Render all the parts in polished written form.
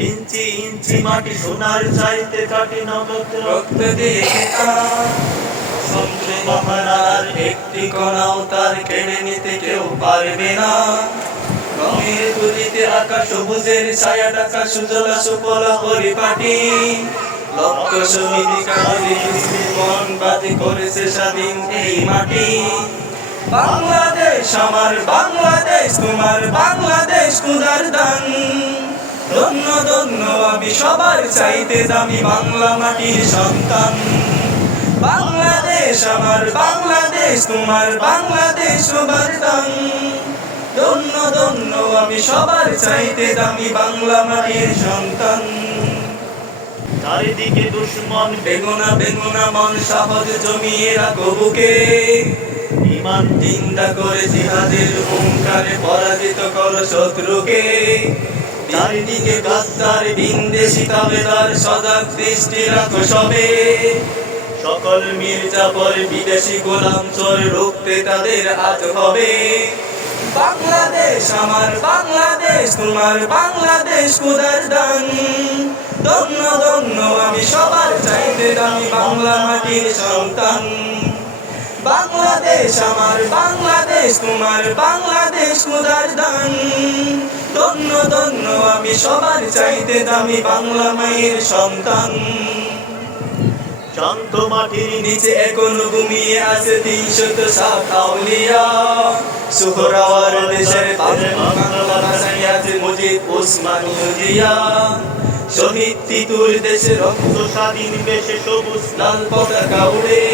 ইঞ্চি ইঞ্চি মাটি সোনার চাইতে কাটি নগদ রক্ত দিয়ে খেতাম। সমুদ্রে মহানার একটি কণাও তার কেড়ে নিতে কেউ পারবে না। রঙের তুলিতে আকাশ সবুজের ছায়া ঢাকা সুজলা সুফলা পরিপাটি। লক্ষ শহীদ কাজে মন বাজি করেছে স্বাধীন এই মাটি। বাংলাদেশ আমার বাংলাদেশ তোমার বাংলাদেশ খোদার দান। ধন্য ধন্য আমি সবার চাইতে দামি বাংলা মাটির সন্তান। বাংলাদেশ আমার বাংলাদেশ তোমার বাংলাদেশ সবার দান। ধন্য ধন্য আমি সবার চাইতে দামি বাংলা মাটির সন্তান। চারিদিকে দুশ্মন বেগুনা বেগুনা মন সাহস জমিয়ে রাখো বুকে। ইমান চিন্তা করে জিহাদের হুঙ্কারে পরাজিত করো শত্রুকে। চারিদিকে গাদ্দার বিন্দেশি তাবেদার সজাগ দৃষ্টি রাখো সবে। সকল মির্জাফর বিদেশি গোলাম চোর রুখতে তাদের আজ হবে। বাংলাদেশ আমার বাংলাদেশ তোমার বাংলাদেশ খোদার দান। ধন্য ধন্য আমি সবার চাইতে দামি বাংলা মাটির সন্তান। বাংলাদেশ আমার বাংলাদেশ তোমার বাংলাদেশ খোদার দান। ধন্য ধন্য আমি সবার চাইতে দামি বাংলা মায়ের সন্তান। শান্ত মাটির নিচে এখনো ঘুমিয়ে আছে ৩০০ আউলিয়া। সুহরাওয়ার দেশের বাংলা ভাষায় আছে মুজিব ওসমান জিয়া। শহীদ তিতুর দেশে রক্ত স্বাধীন বেশে সবুজ লাল পতাকা উড়ে।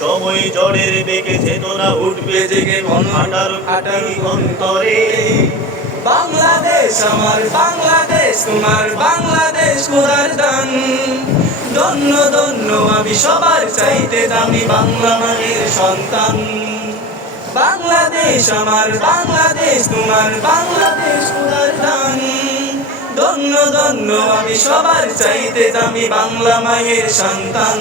সময় ঝড়ের বেগে চেতনা উঠবে জেগে মন হাঁটার খাটাই অন্তরে। বাংলাদেশ আমার বাংলাদেশ তোমার বাংলাদেশ খোদার দান। ধন্য ধন্য আমি সবার চাইতে দামি বাংলা মায়ের সন্তান। বাংলাদেশ আমার বাংলাদেশ তোমার বাংলাদেশ খোদার দান। ধন্য ধন্য আমি সবার চাইতে দামি বাংলা মায়ের সন্তান।